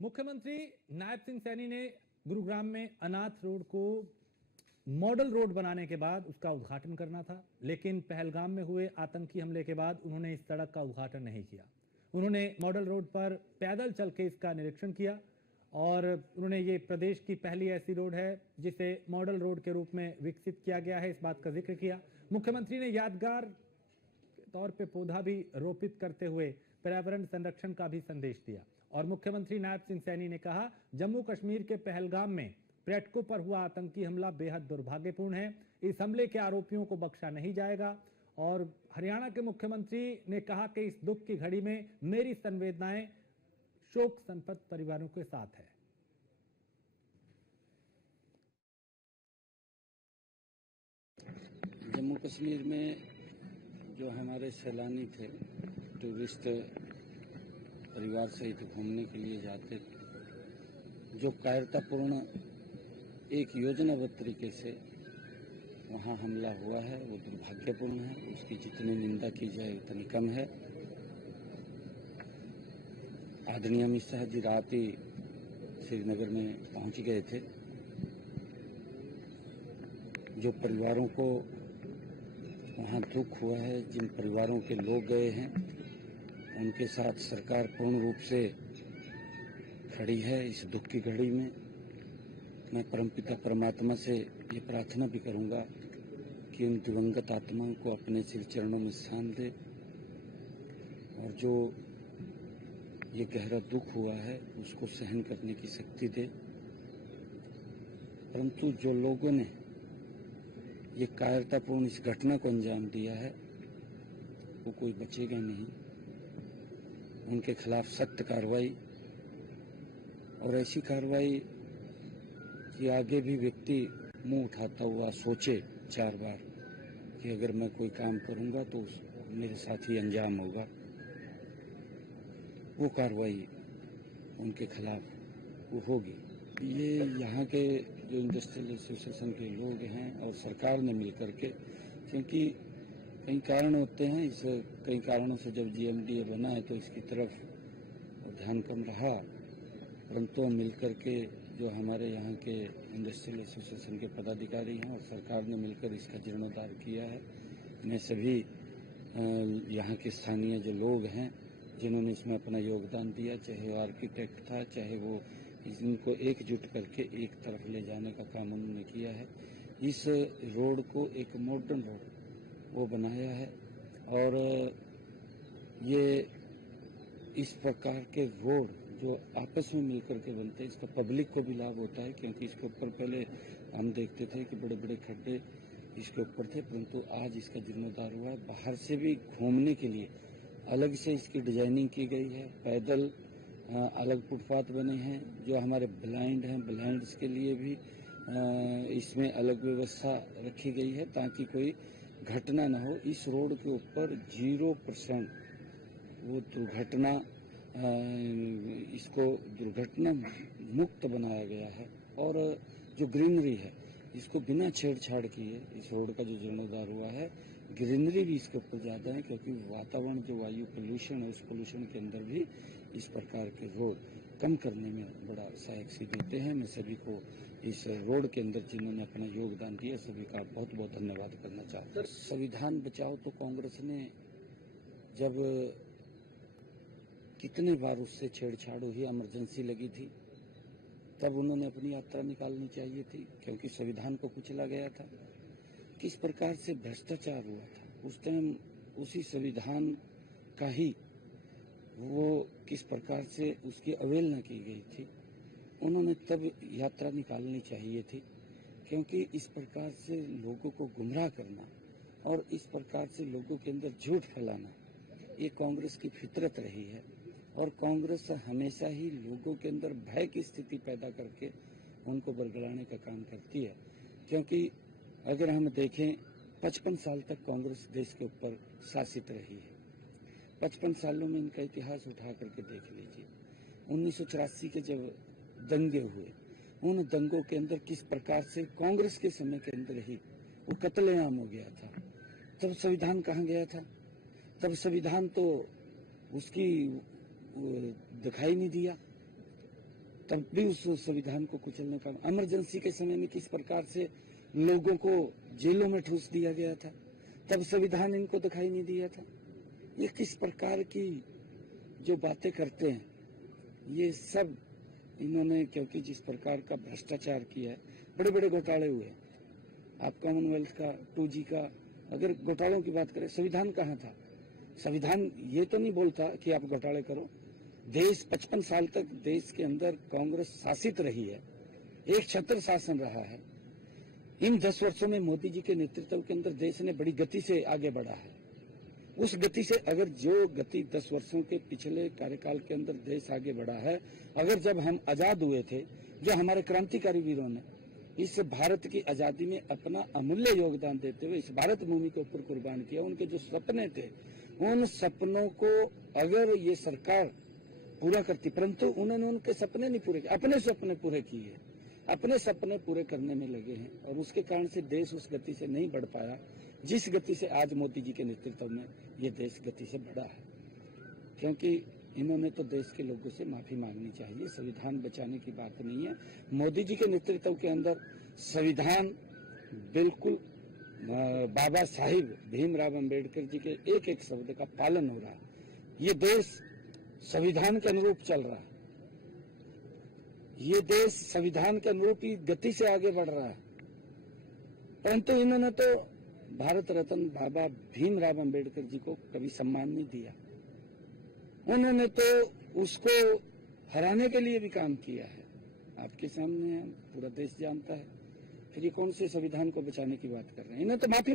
मुख्यमंत्री नायब सिंह सैनी ने गुरुग्राम में अनाथ रोड को मॉडल रोड बनाने के बाद उसका उद्घाटन करना था, लेकिन पहलगाम में हुए आतंकी हमले के बाद उन्होंने इस सड़क का उद्घाटन नहीं किया। उन्होंने मॉडल रोड पर पैदल चल के इसका निरीक्षण किया और उन्होंने ये प्रदेश की पहली ऐसी रोड है जिसे मॉडल रोड के रूप में विकसित किया गया है, इस बात का जिक्र किया। मुख्यमंत्री ने यादगार तौर पे पौधा भी रोपित करते हुए पर्यावरण संरक्षण का भी संदेश दिया। और मुख्यमंत्री नायब सिंह सैनी ने कहा, जम्मू कश्मीर के पहलगाम में पर्यटकों पर हुआ आतंकी हमला बेहद दुर्भाग्यपूर्ण है। इस हमले के आरोपियों को बख्शा नहीं जाएगा। और हरियाणा के मुख्यमंत्री ने कहा कि इस दुख की घड़ी में मेरी संवेदनाएं शोक संतप्त परिवारों के साथ है। जम्मू कश्मीर में जो हमारे सैलानी थे, टूरिस्ट परिवार सहित घूमने के लिए जाते थे, जो कायरतापूर्ण एक योजनाबद्ध तरीके से वहां हमला हुआ है वो दुर्भाग्यपूर्ण है। उसकी जितनी निंदा की जाए उतनी कम है। आदरणीय अमित शाह जी रात ही श्रीनगर में पहुंच गए थे। जो परिवारों को वहां दुख हुआ है, जिन परिवारों के लोग गए हैं, उनके साथ सरकार पूर्ण रूप से खड़ी है। इस दुख की घड़ी में मैं परमपिता परमात्मा से ये प्रार्थना भी करूंगा कि उन दिवंगत आत्माओं को अपने श्री चरणों में स्थान दे और जो ये गहरा दुख हुआ है उसको सहन करने की शक्ति दे। परंतु जो लोगों ने ये कायरतापूर्ण इस घटना को अंजाम दिया है वो कोई बचेगा नहीं। उनके खिलाफ सख्त कार्रवाई और ऐसी कार्रवाई कि आगे भी व्यक्ति मुंह उठाता हुआ सोचे 4 बार कि अगर मैं कोई काम करूंगा तो मेरे साथ ही अंजाम होगा। वो कार्रवाई उनके खिलाफ वो होगी। ये यहाँ के जो इंडस्ट्रियल एसोसिएशन के लोग हैं और सरकार ने मिलकर के, क्योंकि कई कारण होते हैं, इस कई कारणों से जब जीएमडीए बना है तो इसकी तरफ ध्यान कम रहा, परंतु मिलकर के जो हमारे यहाँ के इंडस्ट्रियल एसोसिएशन के पदाधिकारी हैं और सरकार ने मिलकर इसका जीर्णोद्धार किया है। मैं सभी यहाँ के स्थानीय जो लोग हैं जिन्होंने इसमें अपना योगदान दिया, चाहे वो आर्किटेक्ट था, चाहे वो इनको एकजुट करके एक तरफ ले जाने का काम उन्होंने किया है। इस रोड को एक मॉडर्न रोड वो बनाया है और ये इस प्रकार के रोड जो आपस में मिलकर के बनते हैं, इसका पब्लिक को भी लाभ होता है, क्योंकि इसके ऊपर पहले हम देखते थे कि बड़े बड़े खड्डे इसके ऊपर थे, परंतु आज इसका जीर्णोद्धार हुआ है। बाहर से भी घूमने के लिए अलग से इसकी डिजाइनिंग की गई है। पैदल अलग फुटपाथ बने हैं। जो हमारे ब्लाइंड हैं, ब्लाइंड्स के लिए भी इसमें अलग व्यवस्था रखी गई है ताकि कोई घटना न हो। इस रोड के ऊपर 0% वो दुर्घटना, इसको दुर्घटना मुक्त बनाया गया है। और जो ग्रीनरी है इसको बिना छेड़छाड़ किए इस रोड का जो जीर्णोद्धार हुआ है, ग्रीनरी भी इसके ऊपर ज्यादा है, क्योंकि वातावरण जो वायु पोल्यूशन है उस पोल्यूशन के अंदर भी इस प्रकार के रोड कम करने में बड़ा सहायक सिद्ध होते हैं। मैं सभी को इस रोड के अंदर जिन्होंने अपना योगदान दिया सभी का बहुत बहुत धन्यवाद करना चाहता हूँ। संविधान बचाओ तो कांग्रेस ने जब कितने बार उससे छेड़छाड़ हुई, इमरजेंसी लगी थी, तब उन्होंने अपनी यात्रा निकालनी चाहिए थी, क्योंकि संविधान को कुचला गया था। किस प्रकार से भ्रष्टाचार हुआ था उस टाइम, उसी संविधान का ही वो किस प्रकार से उसकी अवहेलना की गई थी। उन्होंने तब यात्रा निकालनी चाहिए थी, क्योंकि इस प्रकार से लोगों को गुमराह करना और इस प्रकार से लोगों के अंदर झूठ फैलाना ये कांग्रेस की फितरत रही है। और कांग्रेस हमेशा ही लोगों के अंदर भय की स्थिति पैदा करके उनको बरगलाने का काम करती है। क्योंकि अगर हम देखें 55 साल तक कांग्रेस देश के ऊपर शासित रही है। 55 सालों में इनका इतिहास उठा करके देख लीजिए। 1984 के जब दंगे हुए, उन दंगों के अंदर किस प्रकार से कांग्रेस के समय के अंदर ही वो कत्लेआम हो गया था। तब संविधान कहाँ गया था? तब संविधान तो उसकी दिखाई नहीं दिया। तब भी उस संविधान को कुचलने का, इमरजेंसी के समय में किस प्रकार से लोगों को जेलों में ठूस दिया गया था, तब संविधान इनको दिखाई नहीं दिया था। ये किस प्रकार की जो बातें करते हैं, ये सब इन्होंने, क्योंकि जिस प्रकार का भ्रष्टाचार किया है, बड़े बड़े घोटाले हुए। आप कॉमनवेल्थ का, 2G का, अगर घोटालों की बात करें, संविधान कहाँ था? संविधान ये तो नहीं बोलता कि आप घोटाले करो। देश 55 साल तक देश के अंदर कांग्रेस शासित रही है, एक छत्र शासन रहा है। इन 10 वर्षों में मोदी जी के नेतृत्व के अंदर देश ने बड़ी गति से आगे बढ़ा है। उस गति से, अगर जो गति 10 वर्षों के पिछले कार्यकाल के अंदर देश आगे बढ़ा है, अगर जब हम आजाद हुए थे, जो हमारे क्रांतिकारी वीरों ने इस भारत की आजादी में अपना अमूल्य योगदान देते हुए इस भारत भूमि के ऊपर कुर्बान किया, उनके जो सपने थे, उन सपनों को अगर ये सरकार पूरा करती, परंतु उन्होंने उनके सपने नहीं पूरे किए, अपने सपने पूरे किए, अपने सपने पूरे करने में लगे हैं, और उसके कारण से देश उस गति से नहीं बढ़ पाया जिस गति से आज मोदी जी के नेतृत्व में ये देश गति से बढ़ा है। क्योंकि इन्होंने तो देश के लोगों से माफी मांगनी चाहिए, संविधान बचाने की बात नहीं है। मोदी जी के नेतृत्व के अंदर संविधान बिल्कुल बाबा साहिब भीमराव अंबेडकर जी के एक एक शब्द का पालन हो रहा है। ये देश संविधान के अनुरूप चल रहा है, ये देश संविधान के अनुरूप ही गति से आगे बढ़ रहा है। परंतु इन्होंने तो भारत रत्न बाबा भीमराव अंबेडकर जी को कभी सम्मान नहीं दिया। उन्होंने तो उसको हराने के लिए भी काम किया है। आपके सामने है, पूरा देश जानता है। फिर ये कौन से संविधान को बचाने की बात कर रहे हैं? इन्हें तो माफी